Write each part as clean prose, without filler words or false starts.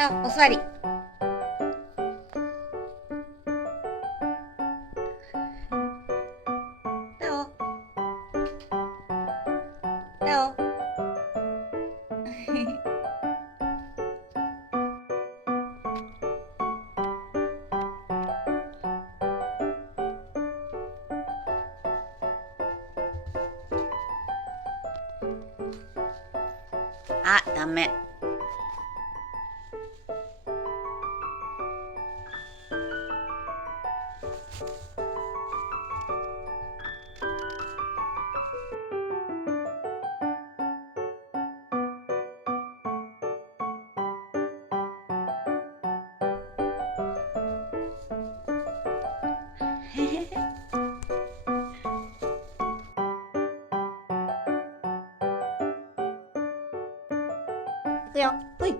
さあ、お座り。タオ。タオ。あ、ダメ。いくよ。ほい。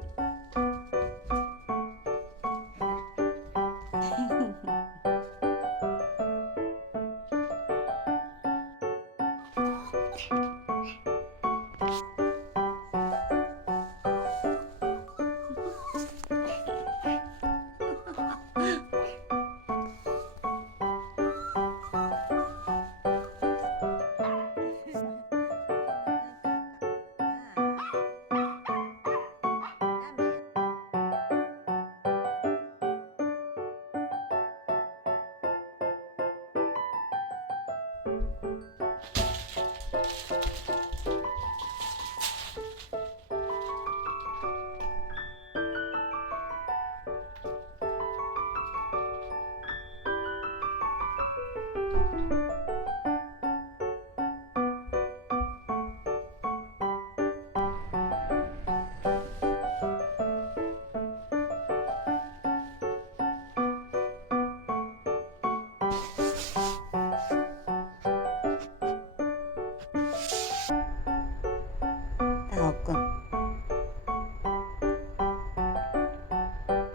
タオくん。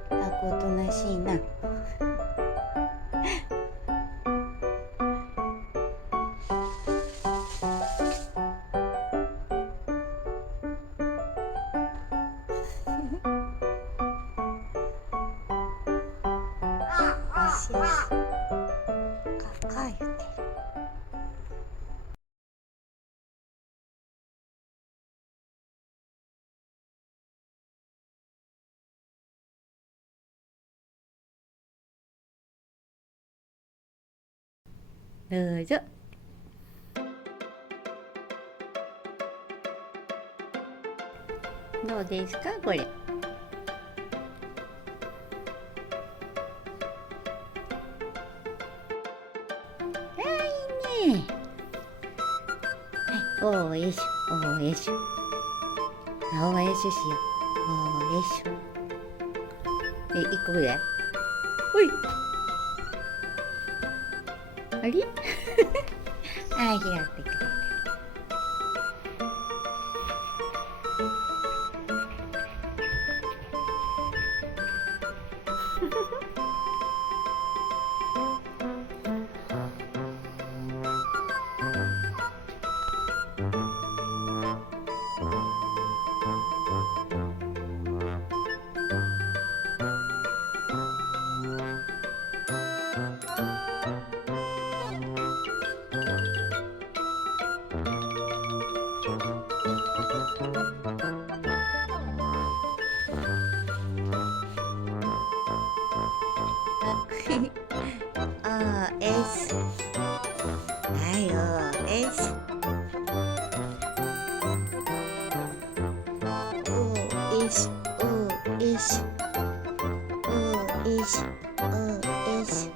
タオくんおとなしいな。よしよし。か言ってる。どうぞ。どうですかこれ。いいね。はい、おーよいしょ、おーよいしょ。おーよいしょしよう。おーよいしょ。一個ぐらい。ほい。あれあ、拾ってくれた。S。はい、お S。お S。お S。お S。お S。